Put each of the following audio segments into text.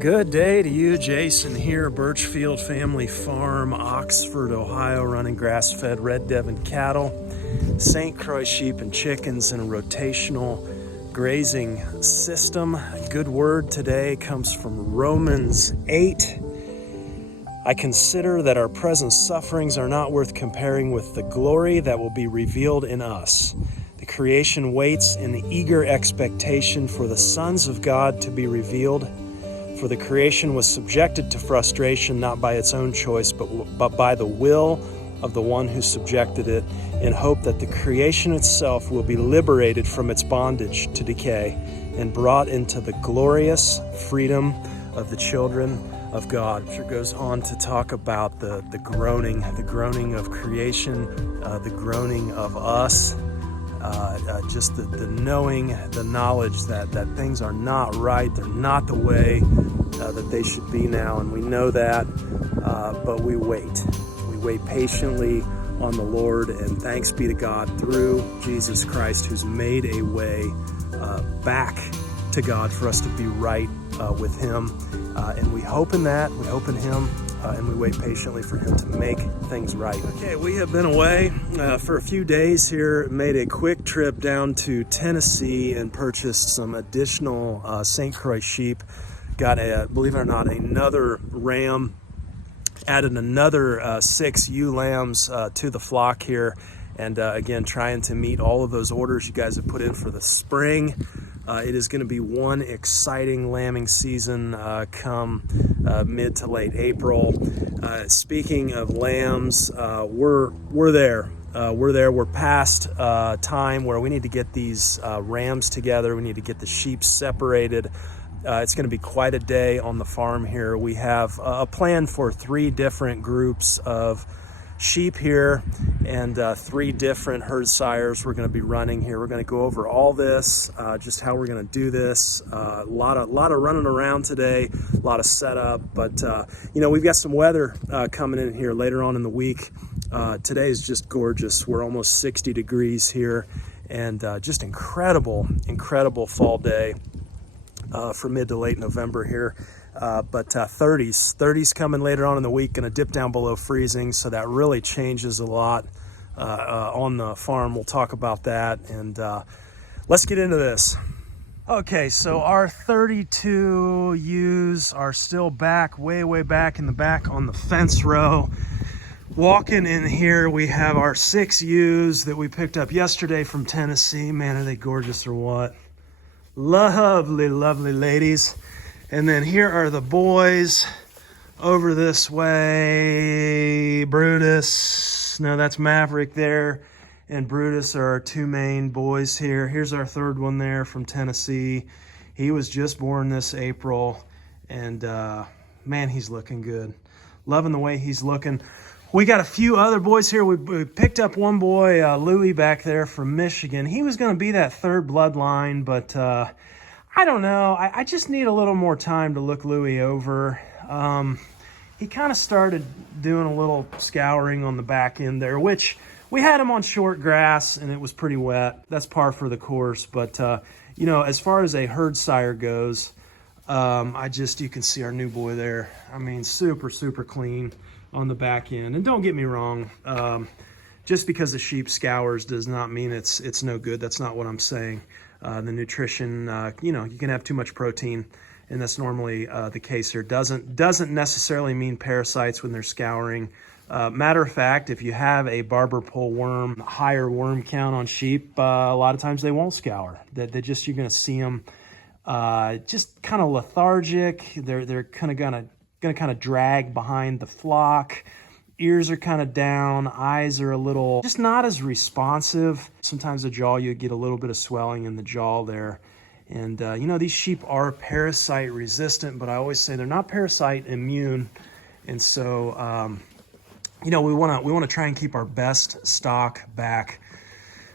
Good day to you, Jason here, Birchfield Family Farm, Oxford, Ohio, running grass-fed Red Devon cattle, St Croix sheep and chickens in a rotational grazing system. A good word today comes from Romans 8. I consider that our present sufferings are not worth comparing with the glory that will be revealed in us. The creation waits in eager expectation for the sons of God to be revealed. For the creation was subjected to frustration, not by its own choice, but by the will of the one who subjected it, in hope that the creation itself will be liberated from its bondage to decay and brought into the glorious freedom of the children of God. Scripture goes on to talk about the groaning of creation, the groaning of us. Just the knowing, the knowledge that things are not right, they're not the way that they should be now, and we know that, but we wait. We wait patiently on the Lord, and thanks be to God through Jesus Christ, who's made a way back to God for us to be right with Him, and we hope in that, we hope in Him, and we wait patiently for Him to make things right. Okay, we have been away for a few days here, made a quick trip down to Tennessee and purchased some additional St Croix sheep. Got, believe it or not, another ram, added another 6 ewe lambs to the flock here, and again, trying to meet all of those orders you guys have put in for the spring. It is going to be one exciting lambing season come mid to late April. Speaking of lambs, we're there. We're past time where we need to get these rams together. We need to get the sheep separated. It's going to be quite a day on the farm here. We have a plan for 3 different groups of sheep here and 3 different herdsires we're going to be running here. We're going to go over all this, just how we're going to do this. A lot of running around today, a lot of setup, but we've got some weather coming in here later on in the week. Today is just gorgeous. We're almost 60 degrees here, and just incredible fall day for mid to late November here. But 30s coming later on in the week, going to dip down below freezing, so that really changes a lot on the farm. We'll talk about that, and let's get into this. Okay, so our 32 ewes are still back, way back in the back on the fence row. Walking in here, we have our 6 ewes that we picked up yesterday from Tennessee. Man, are they gorgeous or what? Lovely ladies. And then here are the boys over this way. Brutus, no, that's Maverick there, and Brutus are our 2 main boys here. Here's our 3rd one there from Tennessee. He was just born this April, and man, he's looking good. Loving the way he's looking. We got a few other boys here. We picked up one boy, Louie, back there from Michigan. He was going to be that 3rd bloodline, but I don't know. I just need a little more time to look Louie over. He kind of started doing a little scouring on the back end there, which we had him on short grass, and it was pretty wet. That's par for the course. But, as far as a herd sire goes, you can see our new boy there. I mean, super clean on the back end. And don't get me wrong, just because the sheep scours does not mean it's no good. That's not what I'm saying. The nutrition, you can have too much protein, and that's normally the case here. Doesn't necessarily mean parasites when they're scouring. Matter of fact, if you have a barber pole worm, higher worm count on sheep, a lot of times they won't scour. You're going to see them just kind of lethargic. They're kind of gonna drag behind the flock. Ears are kind of down, eyes are a little, just not as responsive. Sometimes the jaw, you get a little bit of swelling in the jaw there. And these sheep are parasite resistant, but I always say they're not parasite immune. And so, we want to try and keep our best stock back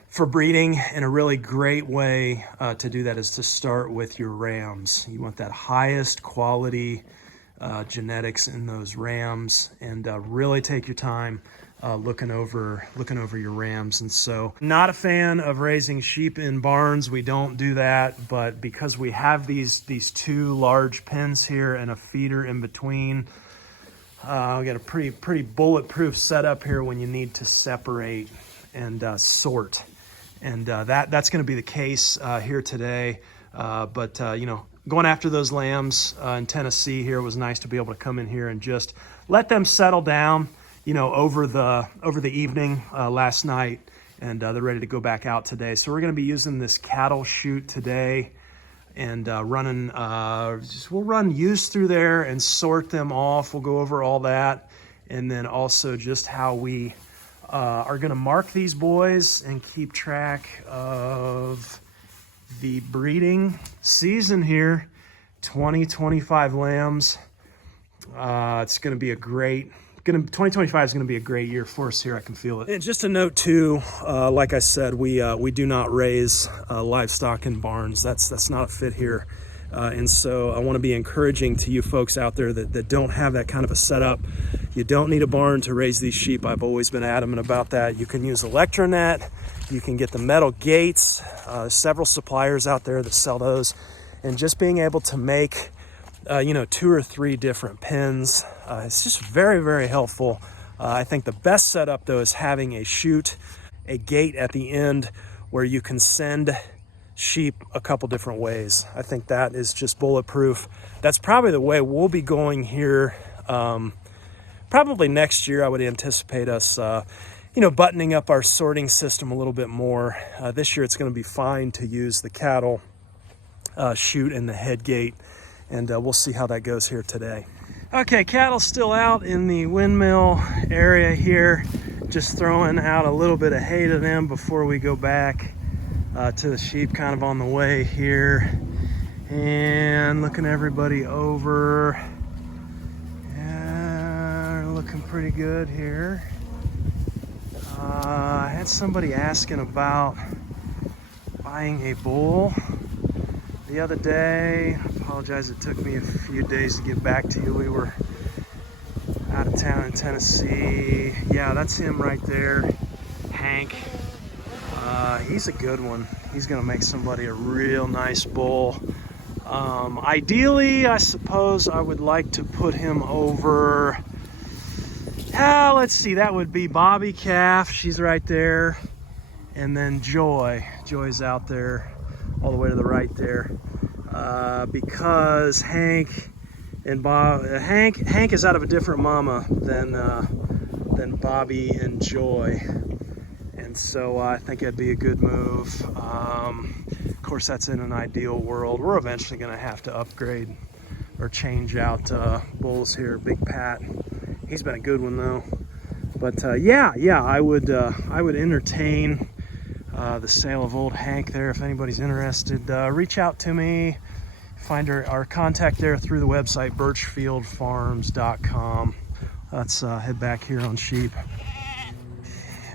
for breeding. And a really great way to do that is to start with your rams. You want that highest quality genetics in those rams, and really take your time looking over your rams. And so, not a fan of raising sheep in barns. We don't do that, but because we have these two large pens here and a feeder in between, we got a pretty bulletproof setup here when you need to separate and sort. And that's going to be the case here today. But you know, going after those lambs in Tennessee here, was nice to be able to come in here and just let them settle down, you know, over the evening last night, and they're ready to go back out today. So we're going to be using this cattle chute today, and we'll run ewes through there and sort them off. We'll go over all that, and then also just how we are going to mark these boys and keep track of the breeding season here. 2025 lambs. It's going to be 2025 is going to be a great year for us here. I can feel it. And just a note too, like I said, we do not raise livestock in barns. That's not a fit here. And so I want to be encouraging to you folks out there that don't have that kind of a setup. You don't need a barn to raise these sheep. I've always been adamant about that. You can use Electronet. You can get the metal gates. Several suppliers out there that sell those. And just being able to make you know, 2 or 3 different pens. It's just very, very helpful. I think the best setup though is having a chute, a gate at the end where you can send sheep a couple different ways. I think that is just bulletproof. That's probably the way we'll be going here. Probably next year, I would anticipate us, you know, buttoning up our sorting system a little bit more. This year, it's going to be fine to use the cattle chute and the head gate. And we'll see how that goes here today. Okay, cattle still out in the windmill area here. Just throwing out a little bit of hay to them before we go back to the sheep, kind of on the way here. And looking everybody over. Yeah, looking pretty good here. I had somebody asking about buying a bull the other day. I apologize, it took me a few days to get back to you. We were out of town in Tennessee. Yeah, that's him right there, Hank. He's a good one. He's gonna make somebody a real nice bull. Ideally, I suppose I would like to put him over, let's see, that would be Bobby Calf. She's right there. And then Joy's out there all the way to the right there. Because Hank is out of a different mama than Bobby and Joy, and so I think it'd be a good move. Of course, that's in an ideal world. We're eventually going to have to upgrade or change out bulls here. Big Pat, he's been a good one though. But yeah, I would entertain the sale of old Hank there. If anybody's interested, reach out to me. Find our contact there through the website, birchfieldfarms.com. Let's head back here on sheep.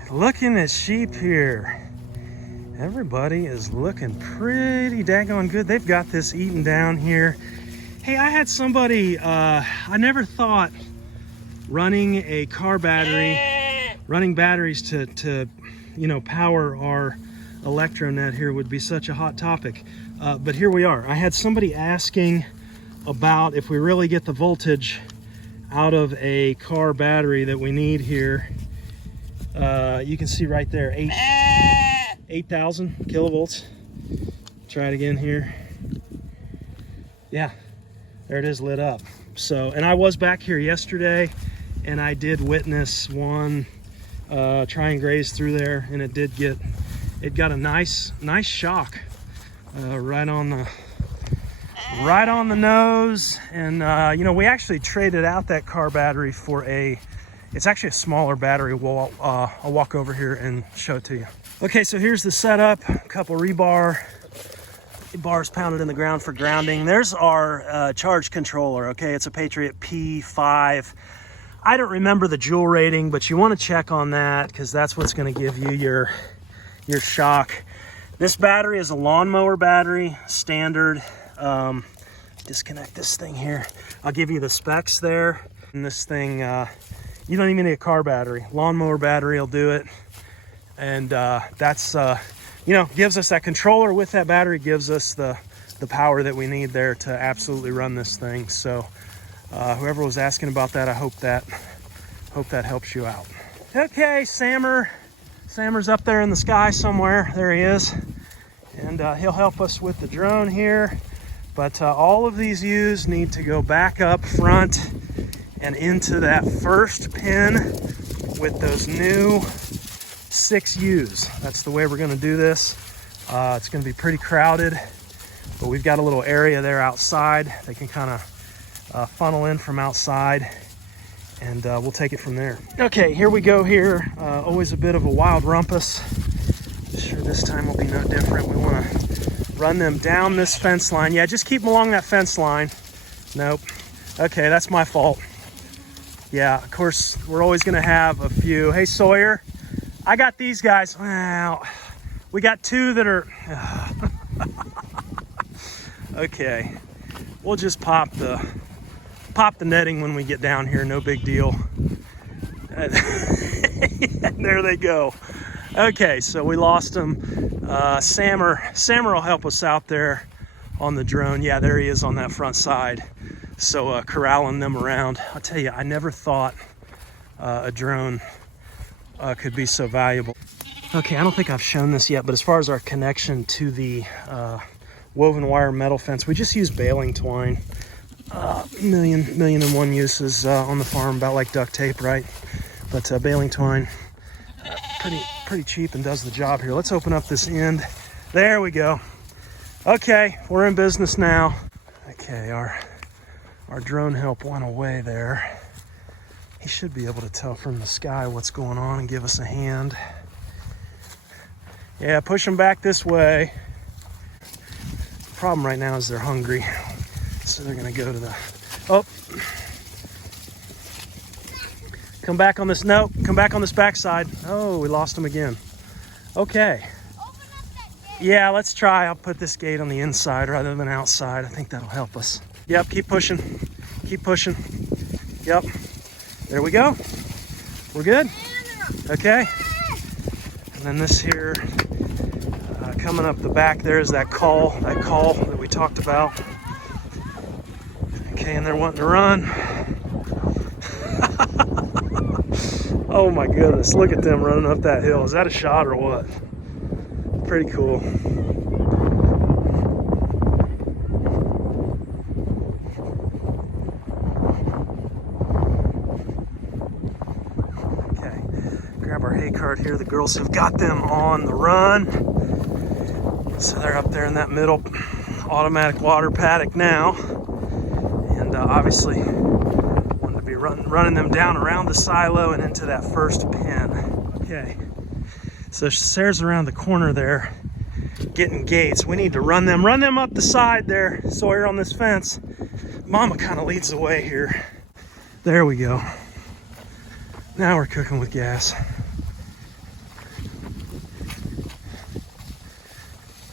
Looking at sheep here. Everybody is looking pretty daggone good. They've got this eaten down here. Hey, I had somebody, I never thought running a car battery, running batteries to you know, power our Electronet here would be such a hot topic. But here we are. I had somebody asking about if we really get the voltage out of a car battery that we need here. You can see right there, 8,000 kilovolts. Try it again here. Yeah, there it is, lit up. So, and I was back here yesterday and I did witness one try and graze through there, and it got a nice shock right on the nose. And you know, we actually traded out that car battery for it's actually a smaller battery. I'll walk over here and show it to you. Okay, so here's the setup. A couple rebar bars pounded in the ground for grounding. There's our charge controller. Okay, it's a Patriot P5. I don't remember the joule rating, but you want to check on that because that's what's going to give you your shock. This battery is a lawnmower battery, standard. Disconnect this thing here. I'll give you the specs there. And this thing You don't even need a car battery. Lawnmower battery will do it. And that's, you know, gives us that controller with that battery, gives us the power that we need there to absolutely run this thing. So whoever was asking about that, I hope that helps you out. Okay, Sammer's up there in the sky somewhere. There he is. And he'll help us with the drone here. But all of these ewes need to go back up front and into that first pen with those new 6 ewes. That's the way we're gonna do this. It's gonna be pretty crowded, but we've got a little area there outside. They can kind of funnel in from outside, and we'll take it from there. Okay, here we go here. Always a bit of a wild rumpus. Sure, this time will be no different. We wanna run them down this fence line. Yeah, just keep them along that fence line. Nope. Okay, that's my fault. Yeah, of course, we're always gonna have a few. Hey, Sawyer, I got these guys. Well, we got 2 that are, okay. We'll just pop the netting when we get down here, no big deal. And there they go. Okay, so we lost them. Sammer will help us out there on the drone. Yeah, there he is on that front side. So corralling them around. I'll tell you, I never thought a drone could be so valuable. Okay, I don't think I've shown this yet, but as far as our connection to the woven wire metal fence, we just use baling twine. Million and one uses on the farm, about like duct tape, right? But baling twine, pretty cheap and does the job here. Let's open up this end. There we go. Okay, we're in business now. Okay, our drone help went away there. He should be able to tell from the sky what's going on and give us a hand. Yeah, push them back this way. The problem right now is they're hungry, so they're gonna go to the, oh. Come back on this, nope, come back on this backside. Oh, we lost them again. Okay. Yeah, let's try. I'll put this gate on the inside rather than outside. I think that'll help us. Yep, keep pushing. Keep pushing. Yep. There we go. We're good? Okay. And then this here, coming up the back there is that call that we talked about. Okay, and they're wanting to run. Oh my goodness, look at them running up that hill. Is that a shot or what? Pretty cool. Okay, grab our hay cart here. The girls have got them on the run. So they're up there in that middle automatic water paddock now. And obviously, want to be running them down around the silo and into that first pen. Okay. So Sarah's around the corner there, getting gates. We need to run them up the side there, Sawyer, on this fence. Mama kind of leads the way here. There we go. Now we're cooking with gas.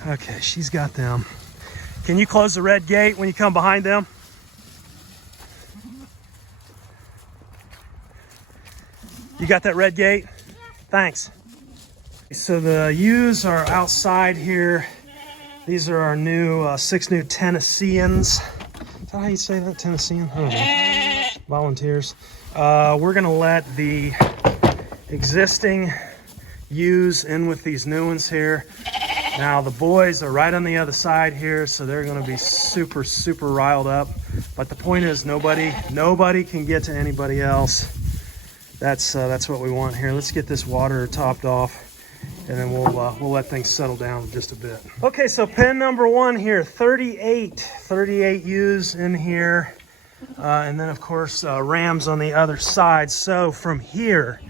Okay, she's got them. Can you close the red gate when you come behind them? You got that red gate? Yeah. Thanks. So the ewes are outside here. These are our new 6 new Tennesseans. Is that how you say that, Tennessean? I don't know. Volunteers. We're gonna let the existing ewes in with these new ones here. Now the boys are right on the other side here, so they're gonna be super, super riled up. But the point is nobody can get to anybody else. That's what we want here. Let's get this water topped off, and then we'll let things settle down just a bit. Okay, so pen number 1 here, 38 ewes in here, and then of course rams on the other side. So from here,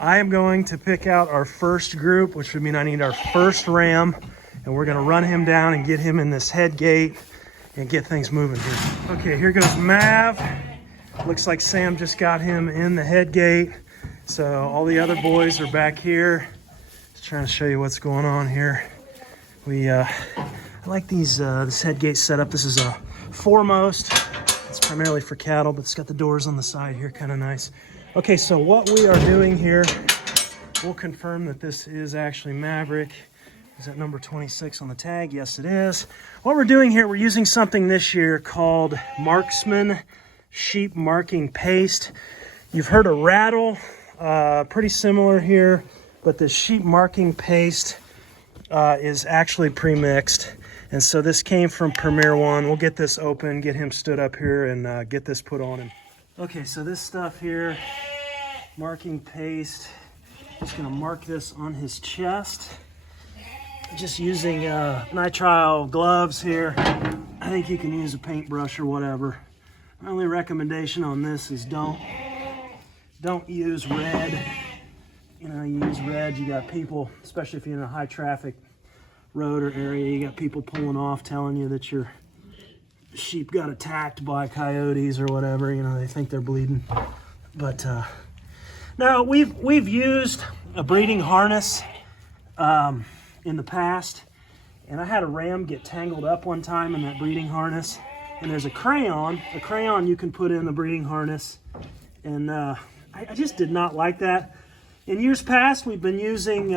I am going to pick out our first group, which would mean I need our first ram, and we're gonna run him down and get him in this head gate and get things moving here. Okay, here goes Mav. Looks like Sam just got him in the head gate. So all the other boys are back here. Just trying to show you what's going on here. I like these this head gate setup. This is a foremost. It's primarily for cattle, but it's got the doors on the side here, kind of nice. Okay, so what we are doing here, we'll confirm that this is actually Maverick. Is that number 26 on the tag? Yes, it is. What we're doing here, we're using something this year called Marksman Sheep Marking Paste. You've heard of Rattle, pretty similar here, but the sheep marking paste is actually pre-mixed. And so this came from Premier One. We'll get this open, get him stood up here, and get this put on him. Okay, so this stuff here, marking paste, just gonna mark this on his chest. Just using nitrile gloves here. I think you can use a paintbrush or whatever. My only recommendation on this is don't use red. You know, you use red, you got people, especially if you're in a high traffic road or area, you got people pulling off telling you that your sheep got attacked by coyotes or whatever. You know, they think they're bleeding. But now we've used a breeding harness in the past, and I had a ram get tangled up one time in that breeding harness. And there's a crayon you can put in the breeding harness, and I just did not like that. In years past, we've been using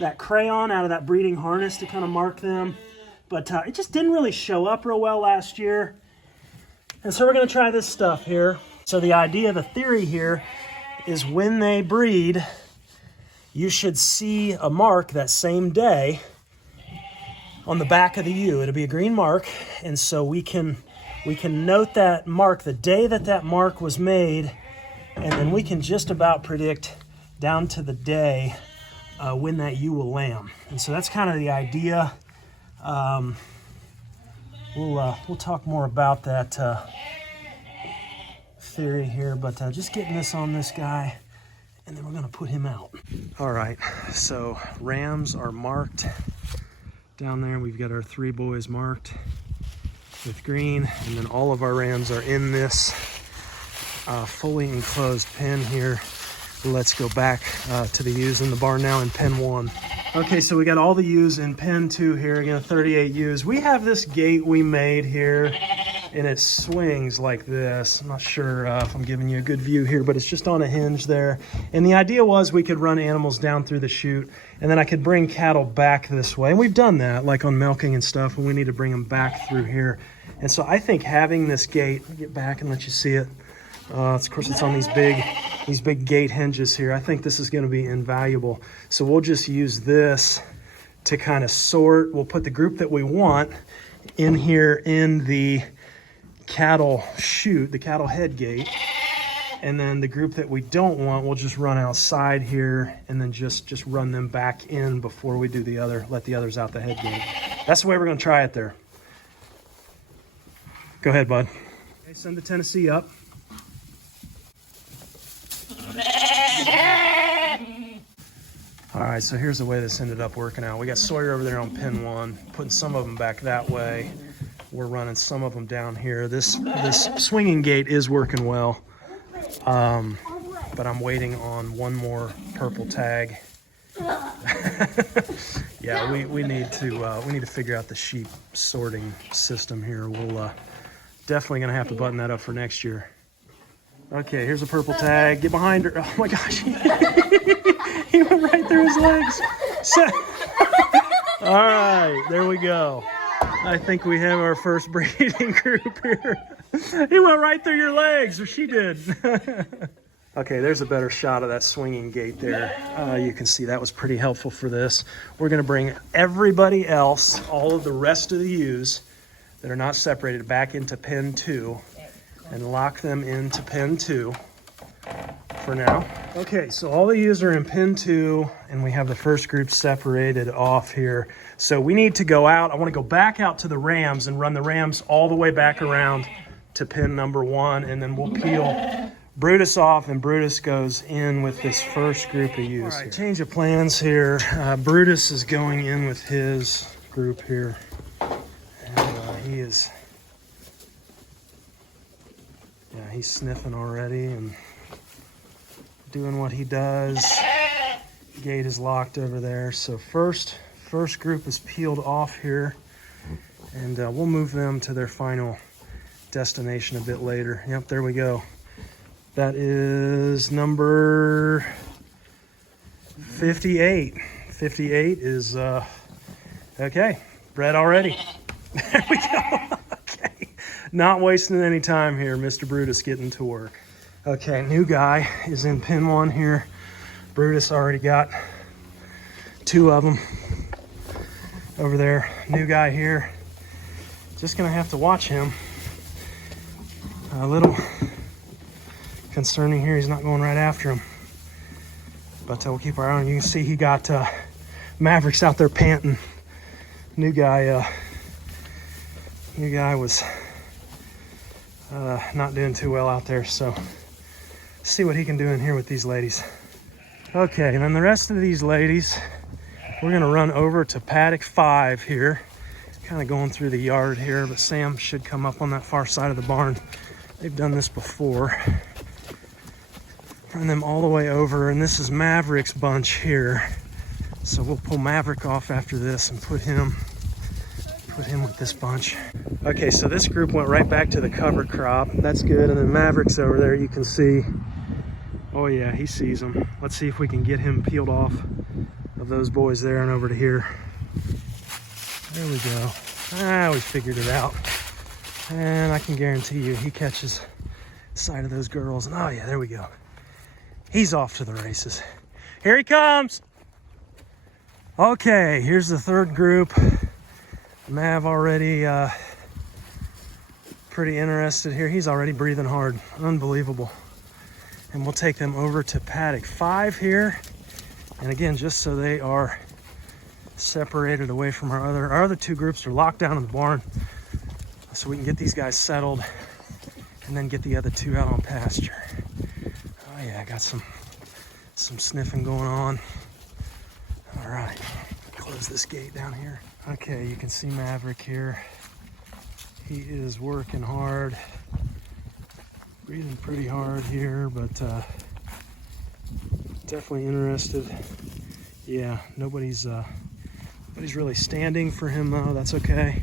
that crayon out of that breeding harness to kind of mark them, but it just didn't really show up real well last year. And so we're going to try this stuff here. So the idea, the theory here is when they breed, you should see a mark that same day on the back of the ewe. It'll be a green mark, and so we can note that mark, the day that that mark was made, and then we can just about predict down to the day when that ewe will lamb. And so that's kind of the idea. We'll talk more about that theory here, but just getting this on this guy, and then we're going to put him out. All right, so rams are marked down there. We've got our 3 boys marked with green, and then all of our rams are in this fully enclosed pen here. Let's go back to the ewes in the barn now in pen 1. Okay, so we got all the ewes in pen 2 here. Again, 38 ewes. We have this gate we made here, and it swings like this. I'm not sure if I'm giving you a good view here, but it's just on a hinge there. And the idea was we could run animals down through the chute, and then I could bring cattle back this way. And we've done that, like on milking and stuff, when we need to bring them back through here. And so I think having this gate, I'll get back and let you see it. Of course, it's on these big gate hinges here. I think this is going to be invaluable. So we'll just use this to kind of sort. We'll put the group that we want in here in the cattle chute, the cattle head gate. And then the group that we don't want, we'll just run outside here and then just run them back in before we do the other, let the others out the head gate. That's the way we're going to try it there. Go ahead, bud. Okay, send the Tennessee up. All right, so here's the way this ended up working out. We got Sawyer over there on pin 1, putting some of them back that way. We're running some of them down here. This swinging gate is working well, but I'm waiting on one more purple tag. Yeah, we need to figure out the sheep sorting system here. We'll definitely gonna have to button that up for next year. Okay, here's a purple tag. Get behind her. Oh my gosh. He went right through his legs. All right, there we go. I think we have our first breeding group here. He went right through your legs, or she did. Okay, there's a better shot of that swinging gate there. You can see that was pretty helpful for this. We're gonna bring everybody else, all of the rest of the ewes that are not separated, back into pen 2 and lock them into pen 2 for now. Okay, so all the ewes are in pen 2, and we have the first group separated off here. So we need to go out. I want to go back out to the rams and run the rams all the way back around to pen number 1, and then we'll peel Brutus off, and Brutus goes in with this first group of ewes. All right, change of plans here. Brutus is going in with his group here, and he is... Yeah, he's sniffing already and doing what he does. Gate is locked over there. So first group is peeled off here, and we'll move them to their final destination a bit later. Yep, there we go. That is number 58. 58 is, okay, bred already. There we go. Okay, not wasting any time here. Mr. Brutus getting to work. Okay, new guy is in pin 1 here. Brutus already got 2 of them over there. New guy here. Just gonna have to watch him. A little concerning here, he's not going right after him. But we'll keep our eye on him. You can see he got Mavericks out there panting. New guy was not doing too well out there, so see what he can do in here with these ladies. Okay, and then the rest of these ladies, we're gonna run over to paddock 5 here. Kind of going through the yard here, but Sam should come up on that far side of the barn. They've done this before. Run them all the way over, and this is Maverick's bunch here. So we'll pull Maverick off after this and put him with this bunch. Okay, so this group went right back to the cover crop. That's good. And then Maverick's over there, you can see. Oh yeah, he sees them. Let's see if we can get him peeled off of those boys there and over to here. There we go. Ah, we figured it out. And I can guarantee you he catches sight of those girls. And oh yeah, there we go. He's off to the races. Here he comes. Okay, here's the third group. Mav already pretty interested here. He's already breathing hard. Unbelievable. And we'll take them over to paddock 5 here. And again, just so they are separated away from our other 2 groups are locked down in the barn, so we can get these guys settled and then get the other 2 out on pasture. Oh yeah, I got some sniffing going on. All right, close this gate down here. Okay, you can see Maverick here. He is working hard, breathing pretty hard here, but definitely interested. Yeah, nobody's really standing for him though. That's okay.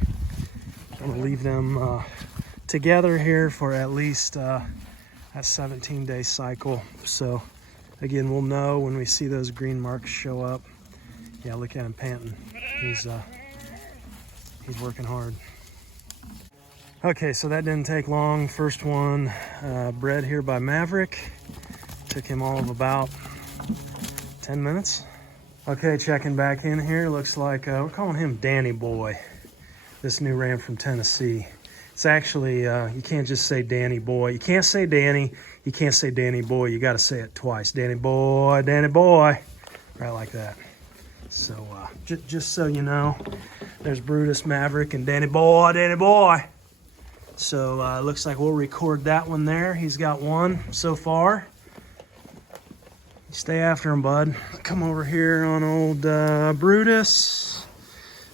I'm gonna leave them together here for at least that 17-day cycle. So again, we'll know when we see those green marks show up. Yeah, look at him panting. He's working hard. Okay, so that didn't take long. First one bred here by Maverick. Took him all of about 10 minutes. Okay, checking back in here. Looks like we're calling him Danny Boy. This new ram from Tennessee. It's actually, you can't just say Danny Boy. You can't say Danny. You can't say Danny Boy. You got to say it twice. Danny Boy, Danny Boy. Right like that. So just so you know, there's Brutus, Maverick, and Danny Boy, Danny Boy. So it looks like we'll record that one there. He's got 1 so far. Stay after him, bud. Come over here on old Brutus.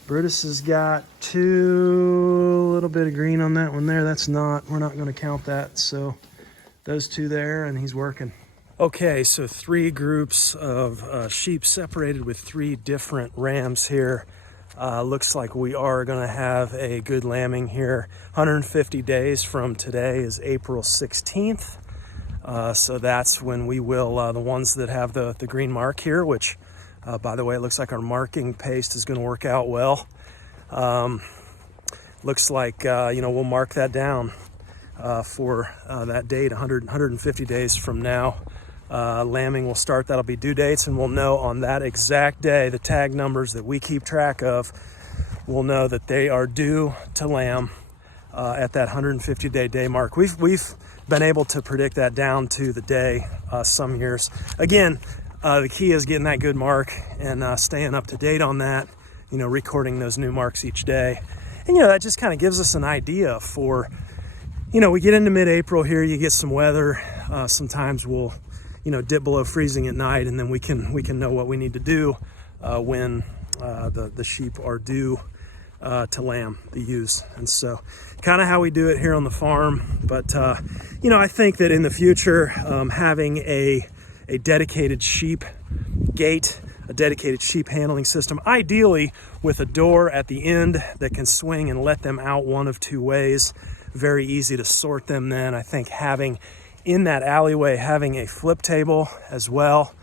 Brutus has got 2, a little bit of green on that one there. We're not going to count that. So those 2 there, and he's working. Okay, so 3 groups of sheep separated with 3 different rams here. Looks like we are going to have a good lambing here. 150 days from today is April 16th. So that's when we will, the ones that have the green mark here, which, by the way, it looks like our marking paste is going to work out well. Looks like, we'll mark that down for that date, 150 days from now. Lambing will start. That'll be due dates, and we'll know on that exact day, the tag numbers that we keep track of, we'll know that they are due to lamb at that 150 day mark. We've been able to predict that down to the day some years. Again, the key is getting that good mark and staying up to date on that, recording those new marks each day. And, that just kind of gives us an idea for, we get into mid-April here, you get some weather. Sometimes we'll, dip below freezing at night, and then we can know what we need to do when the sheep are due to lamb, the ewes. And so kind of how we do it here on the farm. But, I think that in the future, having a dedicated sheep gate, a dedicated sheep handling system, ideally with a door at the end that can swing and let them out one of 2 ways. Very easy to sort them then. I think having in that alleyway having a flip table as well.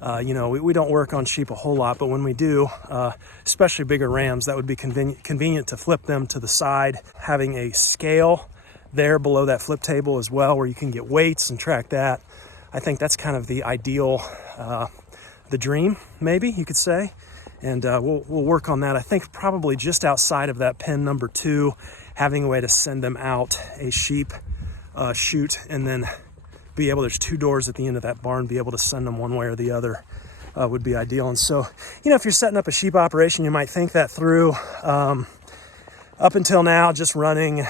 We don't work on sheep a whole lot, but when we do, especially bigger rams, that would be convenient to flip them to the side. Having a scale there below that flip table as well, where you can get weights and track that. I think that's kind of the ideal, the dream, maybe you could say. And we'll work on that. I think probably just outside of that pen number 2, having a way to send them out a sheep chute, and then be able, there's 2 doors at the end of that barn, be able to send them one way or the other would be ideal. And so, if you're setting up a sheep operation, you might think that through. Up until now, just running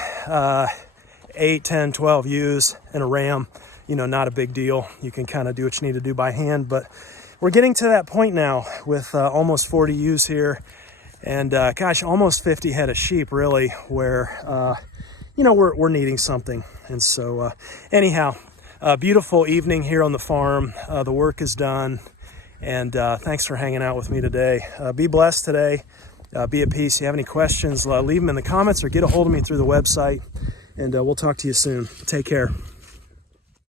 8, 10, 12 ewes and a ram, not a big deal. You can kind of do what you need to do by hand, but we're getting to that point now with almost 40 ewes here, and almost 50 head of sheep, really, where we're needing something. And so anyhow, beautiful evening here on the farm. The work is done, and thanks for hanging out with me today. Be blessed today. Be at peace. If you have any questions, leave them in the comments or get a hold of me through the website, and we'll talk to you soon. Take care.